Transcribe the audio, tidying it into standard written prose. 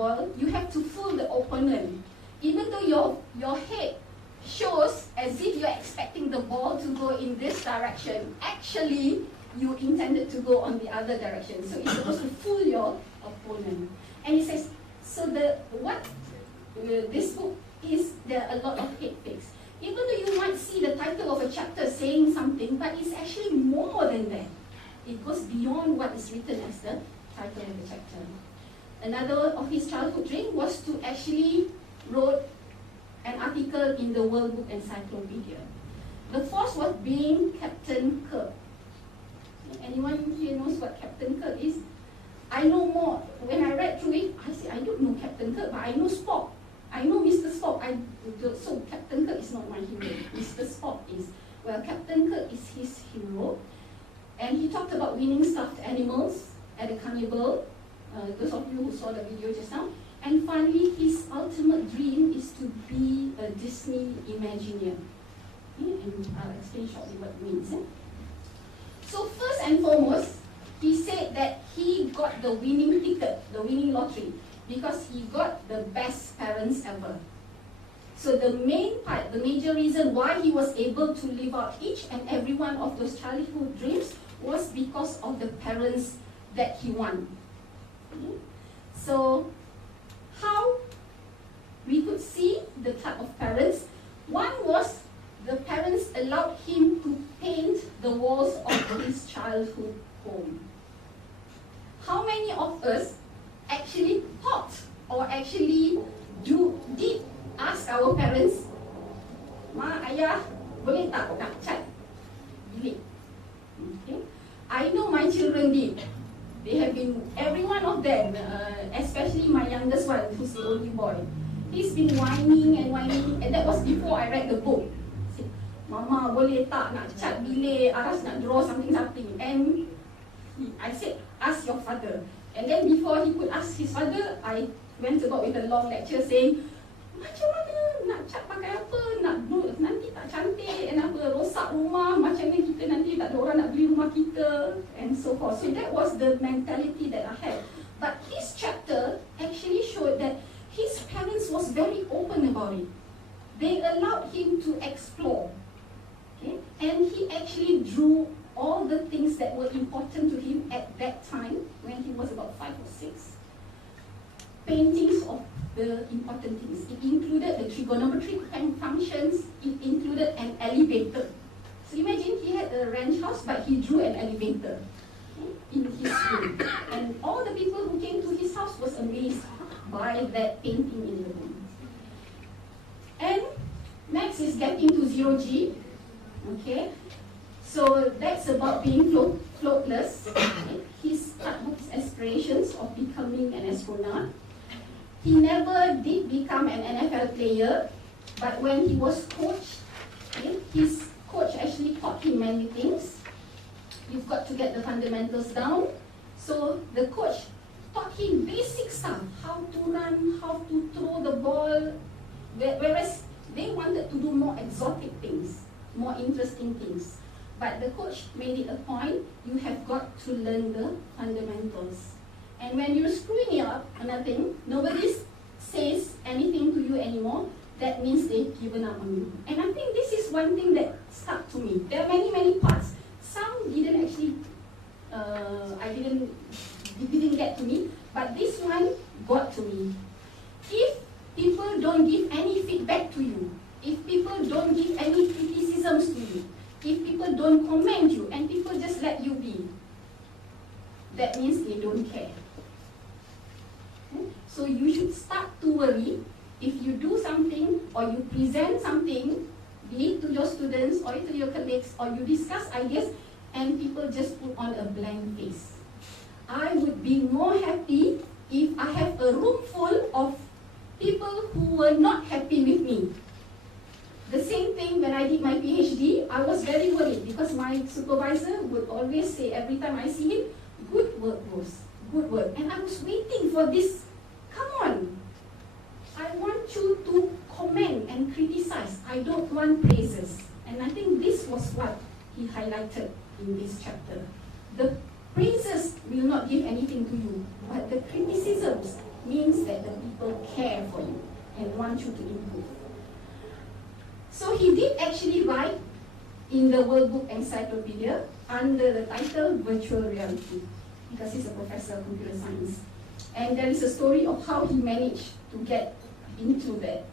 ball, you have to fool the opponent. Even though your head shows as if you're expecting the ball to go in this direction, actually you intended to go on the other direction. So it's supposed to fool your opponent. And he says, so this book is, there are a lot of head fakes. Even though you might see the title of a chapter saying something, but it's actually more than that. It goes beyond what is written as the title of the chapter. Another of his childhood dream was to actually write an article in the World Book Encyclopedia. The fourth was being Captain Kirk. Anyone here knows what Captain Kirk is? I know more. When I read through it, I said, I don't know Captain Kirk, but I know Spock. I know Mr. Spock. So Captain Kirk is not my hero. Mr. Spock is. Well, Captain Kirk is his hero. And he talked about winning stuffed animals at a carnival. Those of you who saw the video just now. And finally, his ultimate dream is to be a Disney Imagineer. Okay? And I'll explain shortly what it means. So first and foremost, he said that he got the winning ticket, the winning lottery, because he got the best parents ever. So the main part, the major reason why he was able to live out each and every one of those childhood dreams was because of the parents that he won. Okay? So how we could see the type of parents. One was the parents allowed him to paint the walls of his childhood home. How many of us actually thought or actually did ask our parents, Ma, Ayah, boleh tak nak cat bilik? Okay. I know my children did. They have been, every one of them, especially my youngest one, who's the only boy. He's been whining, and that was before I read the book. Said, Mama, boleh tak nak cat bilik, Aras nak draw something. And I said, ask your father. And then before he could ask his father, I went about with a long lecture saying, macam mana nak cat pakai apa, nanti tak cantik, and apa, rosak rumah, macam mana kita nanti tak ada orang nak beli rumah kita, and so forth. So that was the mentality that I had. But his chapter actually showed that his parents was very open about it. They allowed him to explore. Okay? And he actually drew all the things that were important to him at that time, when he was about 5 or 6. Paintings of the important things. It included the trigonometric functions, it included an elevator. So imagine he had a ranch house, but he drew an elevator in his room. And all the people who came to his house was amazed by that painting in the room. And next is getting to 0G. Okay, so that's about being floatless. Okay. His aspirations of becoming an astronaut. He never did become an NFL player, but when he was coached, okay, his coach actually taught him many things. You've got to get the fundamentals down. So the coach taught him basic stuff, how to run, how to throw the ball, whereas they wanted to do more exotic things, more interesting things. But the coach made it a point, you have got to learn the fundamentals. And when you're screwing it up, another thing, nobody says anything to you anymore, that means they've given up on you. And I think this is one thing that stuck to me. There are many, many parts. Some didn't actually, it didn't get to me, but this one got to me. If people don't give any feedback to you, if people don't give any criticisms to you, if people don't commend you, and people just let you be, that means they don't care. So you should start to worry if you do something or you present something, be it to your students or to your colleagues, or you discuss ideas and people just put on a blank face. I would be more happy if I have a room full of people who were not happy with me. The same thing when I did my PhD, I was very worried because my supervisor would always say every time I see him, good work, Rose, good work. And I was waiting for this. Come on, I want you to comment and criticize. I don't want praises. And I think this was what he highlighted in this chapter. The praises will not give anything to you, but the criticisms, means that the people care for you and want you to improve. So he did actually write in the World Book Encyclopedia under the title Virtual Reality, because he's a professor of computer science. And there is a story of how he managed to get into that.